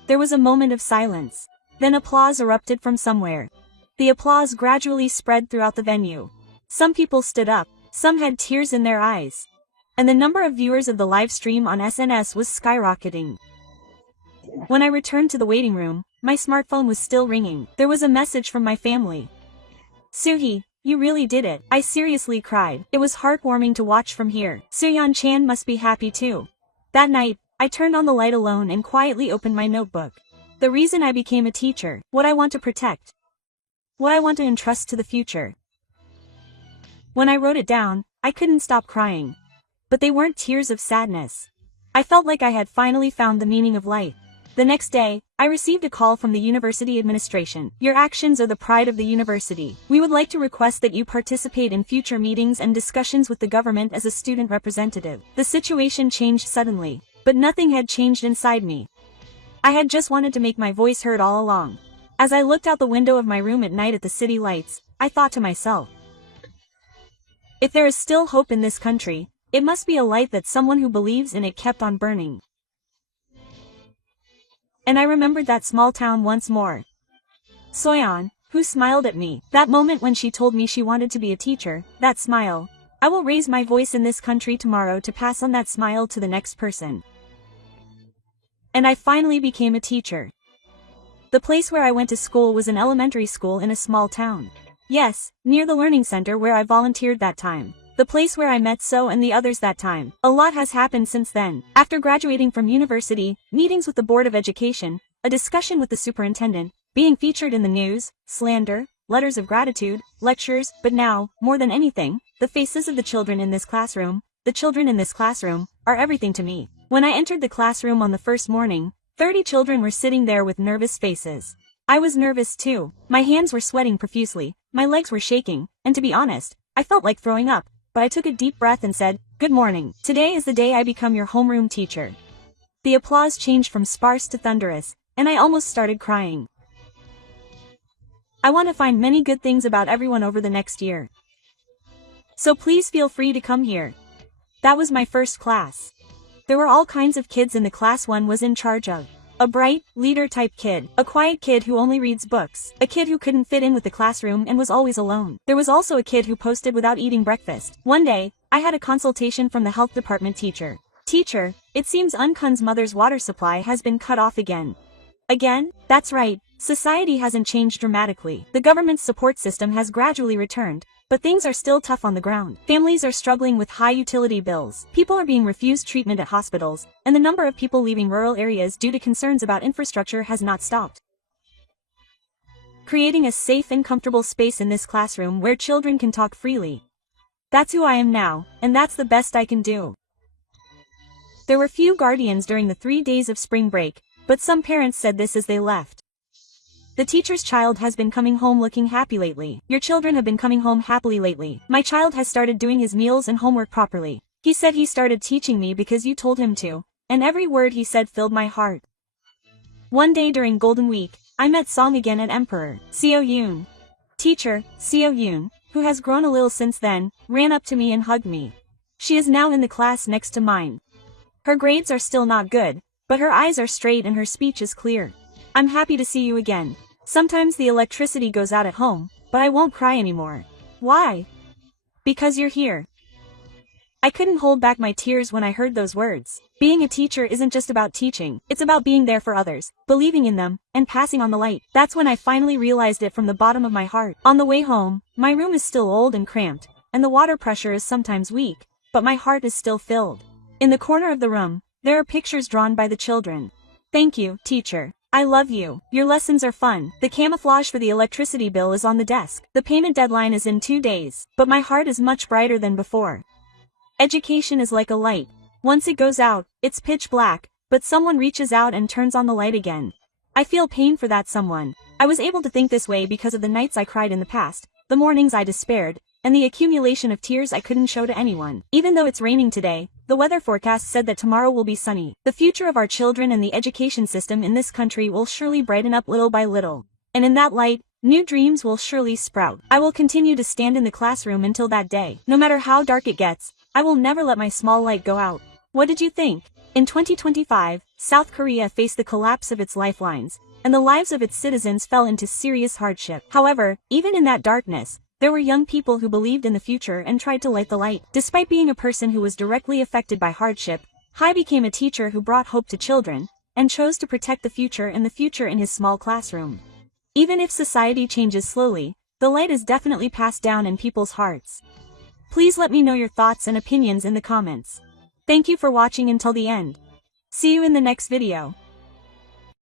There was a moment of silence. Then applause erupted from somewhere. The applause gradually spread throughout the venue. Some people stood up, some had tears in their eyes. And the number of viewers of the live stream on SNS was skyrocketing. When I returned to the waiting room, my smartphone was still ringing. There was a message from my family. Suhee, you really did it. I seriously cried. It was heartwarming to watch from here. Suyeon-chan must be happy too. That night, I turned on the light alone and quietly opened my notebook. The reason I became a teacher, what I want to protect, what I want to entrust to the future. When I wrote it down, I couldn't stop crying. But they weren't tears of sadness. I felt like I had finally found the meaning of life. The next day, I received a call from the university administration. Your actions are the pride of the university. We would like to request that you participate in future meetings and discussions with the government as a student representative. The situation changed suddenly, but nothing had changed inside me. I had just wanted to make my voice heard all along. As I looked out the window of my room at night at the city lights, I thought to myself, if there is still hope in this country, it must be a light that someone who believes in it kept on burning. And I remembered that small town once more. Soyeon, who smiled at me. That moment when she told me she wanted to be a teacher, that smile. I will raise my voice in this country tomorrow to pass on that smile to the next person. And I finally became a teacher. The place where I went to school was an elementary school in a small town. Yes, near the learning center where I volunteered that time. The place where I met So and the others that time. A lot has happened since then. After graduating from university, meetings with the Board of Education, a discussion with the superintendent, being featured in the news, slander, letters of gratitude, lectures, but now, more than anything, the faces of the children in this classroom, are everything to me. When I entered the classroom on the first morning, 30 children were sitting there with nervous faces. I was nervous too. My hands were sweating profusely, my legs were shaking, and to be honest, I felt like throwing up. But I took a deep breath and said, "Good morning. Today is the day I become your homeroom teacher." The applause changed from sparse to thunderous, and I almost started crying. I want to find many good things about everyone over the next year. So please feel free to come here. That was my first class. There were all kinds of kids in the class one was in charge of. A bright, leader-type kid, a quiet kid who only reads books, a kid who couldn't fit in with the classroom and was always alone. There was also a kid who posted without eating breakfast. One day, I had a consultation from the health department teacher. Teacher, it seems Unkun's mother's water supply has been cut off again. Again? That's right, society hasn't changed dramatically. The government's support system has gradually returned, but things are still tough on the ground. Families are struggling with high utility bills. People are being refused treatment at hospitals, and the number of people leaving rural areas due to concerns about infrastructure has not stopped. Creating a safe and comfortable space in this classroom where children can talk freely. That's who I am now, and that's the best I can do. There were few guardians during the 3 days of spring break, but some parents said this as they left. The teacher's child has been coming home looking happy lately. Your children have been coming home happily lately. My child has started doing his meals and homework properly. He said he started teaching me because you told him to, and every word he said filled my heart. One day during Golden Week, I met Song again at Emperor Seo Yoon. Teacher, Seo Yoon, who has grown a little since then, ran up to me and hugged me. She is now in the class next to mine. Her grades are still not good, but her eyes are straight and her speech is clear. I'm happy to see you again. Sometimes the electricity goes out at home, but I won't cry anymore. Why? Because you're here. I couldn't hold back my tears when I heard those words. Being a teacher isn't just about teaching, it's about being there for others, believing in them, and passing on the light. That's when I finally realized it from the bottom of my heart. On the way home, my room is still old and cramped, and the water pressure is sometimes weak, but my heart is still filled. In the corner of the room, there are pictures drawn by the children. Thank you, teacher. I love you. Your lessons are fun. The camouflage for the electricity bill is on the desk. The payment deadline is in 2 days, but my heart is much brighter than before. Education is like a light. Once it goes out, it's pitch black, but someone reaches out and turns on the light again. I feel pain for that someone. I was able to think this way because of the nights I cried in the past, the mornings I despaired, and the accumulation of tears I couldn't show to anyone. Even though it's raining today, the weather forecast said that tomorrow will be sunny. The future of our children and the education system in this country will surely brighten up little by little. And in that light, new dreams will surely sprout. I will continue to stand in the classroom until that day. No matter how dark it gets, I will never let my small light go out. What did you think? In 2025, South Korea faced the collapse of its lifelines, and the lives of its citizens fell into serious hardship. However, even in that darkness, there were young people who believed in the future and tried to light the light. Despite being a person who was directly affected by hardship, Hai became a teacher who brought hope to children, and chose to protect the future and the future in his small classroom. Even if society changes slowly, the light is definitely passed down in people's hearts. Please let me know your thoughts and opinions in the comments. Thank you for watching until the end. See you in the next video.